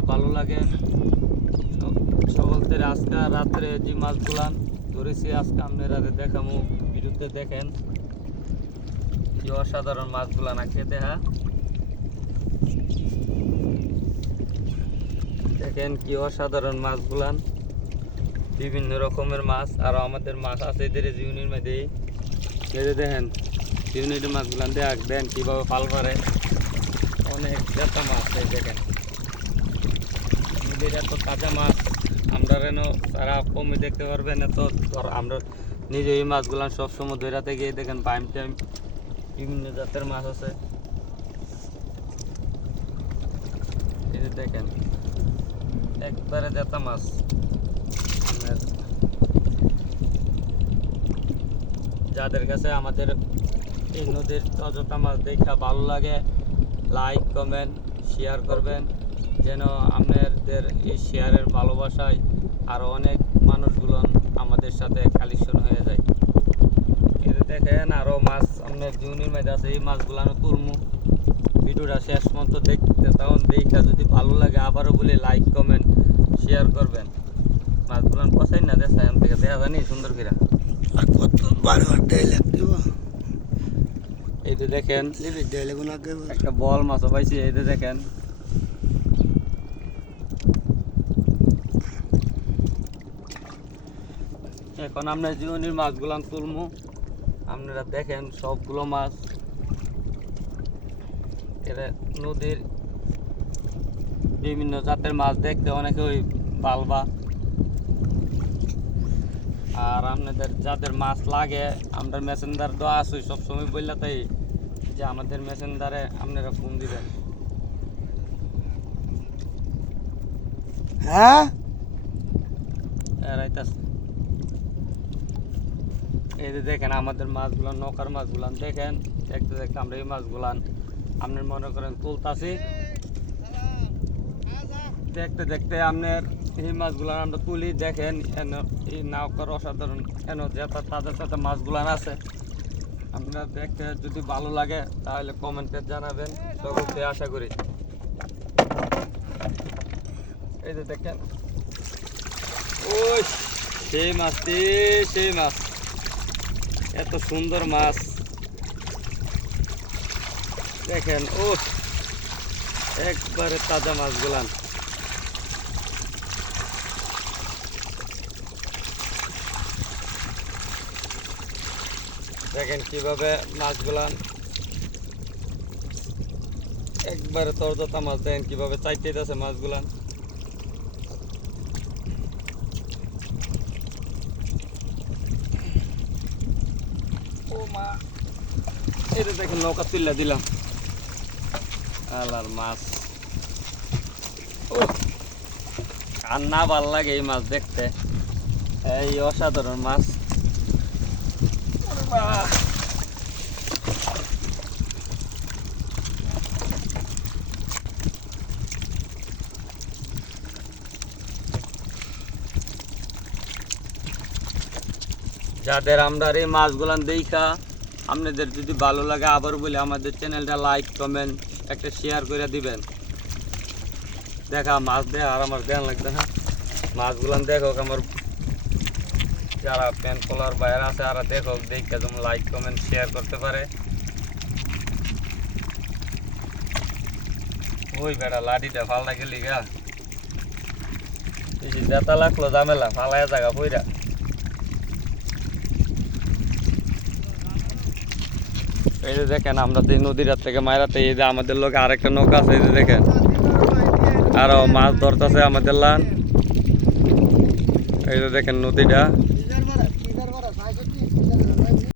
ভালো লাগে। স- সকল থেকে আজকে রাত্রে যে মাছগুলান ধরেছি, আজকে আপনারা দেখামু বিরুদ্ধে দেখেন। কি অসাধারণ মাছগুলা না খেতে হ্যাঁ? দেখেন কি অসাধারণ মাছগুলান বিভিন্ন রকমের মাছ, আর আমাদের মাছ আছে এদের জিউনির মধ্যে। দেখেন জিউনির মাছগুলান দেখ দেন কীভাবে পাল পারে। অনেক জাতা মাছ এই দেখেন। এদের এত তাজা মাছ, আমরা যেন তারা কমই দেখতে পারবেন এত আমরা নিজে এই মাছগুলান সবসময় ধরাতে গিয়ে দেখেন, পাইম টাইম বিভিন্ন জাতের মাছ আছে। দেখেন, একবারে জাতা মাছ। যাদের কাছে আমাদের এই নদীর অযথা মাছ দেখা ভালো লাগে লাইক কমেন্ট শেয়ার করবেন। যেন আপনাদের এই শেয়ারের ভালোবাসায় আরও অনেক মানুষগুলো আমাদের সাথে কালেকশন হয়ে যায়। যে দেখেন আরও মাছ আপনার জুনির মাছ আছে, এই মাছগুলানো তুলমু ভিডিওটা শেষ পর্যন্ত দেখতে তখন দেখা যদি ভালো লাগে আবারও বলি লাইক কমেন্ট শেয়ার করবেন। মাছগুলো পছাই না এখান থেকে দেখা জানি সুন্দর করে। আর কত বারবার দেয় লাগবে এই যে দেখেন দেয় একটা বল মাছও পাইছি এই যে দেখেন। এখন আমরা জীবনের মাছগুলো তুলমু। আপনারা দেখেন সবগুলো মাছ। এরা নদীর বিভিন্ন জাতের মাছ দেখতে অনেকে ওই বালবা। আর আপনাদের যাদের মাছ লাগে আমরা মেসেঞ্জার দেওয়া আছি সবসময় বললে তাই যে আমাদের মেসেঞ্জারে আপনারা ফোন দিবেন। হ্যাঁ? এই যে দেখেন আমাদের মাছগুলো নৌকার মাছগুলান দেখেন দেখতে দেখতে আমরা এই মাছগুলান আপনি মনে করেন তুলতাছি। দেখতে দেখতে আপনার এই মাছগুলান আমরা তুলি দেখেন এন এই নৌকার অসাধারণ এন যেটা তাদের সাথে মাছগুলান আছে। আপনার দেখতে যদি ভালো লাগে তাহলে কমেন্টে জানাবেন। সকলকে আশা করি। এই যে দেখেন। ওই সেই মাছ রে, সেই মাছ। এত সুন্দর মাছ। দেখেন ও একবারে তাজা মাছ মাছগুলান। দেখেন কীভাবে মাছগুলান একবারে তরজতা মাছ, দেখেন কীভাবে চাইতে আছে মাছগুলান যে দেখেন নৌকা তুললে দিলাম। আলার মাছ। কান্না ভালো লাগে এই মাছ দেখতে। এই অসাধারণ মাছ! যাদের আমরা এই মাছগুলান দেখা আপনাদের যদি ভালো লাগে আবার বলে আমাদের চ্যানেলটা লাইক কমেন্ট একটা শেয়ার করে দিবেন দেখা মাছ দেখ আর আমার দেন লাগবে না মাছগুলান দেখো আমার যারা প্যান্ট কলার বাইরে আছে আর দেখো, দেখে যেমন লাইক কমেন্ট শেয়ার করতে পারে। ওই বেটা লাঠিটা ফালটা গেলি গা। বেশি জেতা লাগল জামেলা ফালায় জায়গা পইরা। এই যে দেখেন, আমরা যে নদীর থেকে মায়েরাতে এই যে আমাদের লোক আরেকটা নৌকা আছে, এই যে দেখেন। আরও মাছ ধরতেছে আমাদের লান। এই যে দেখেন নদীটা।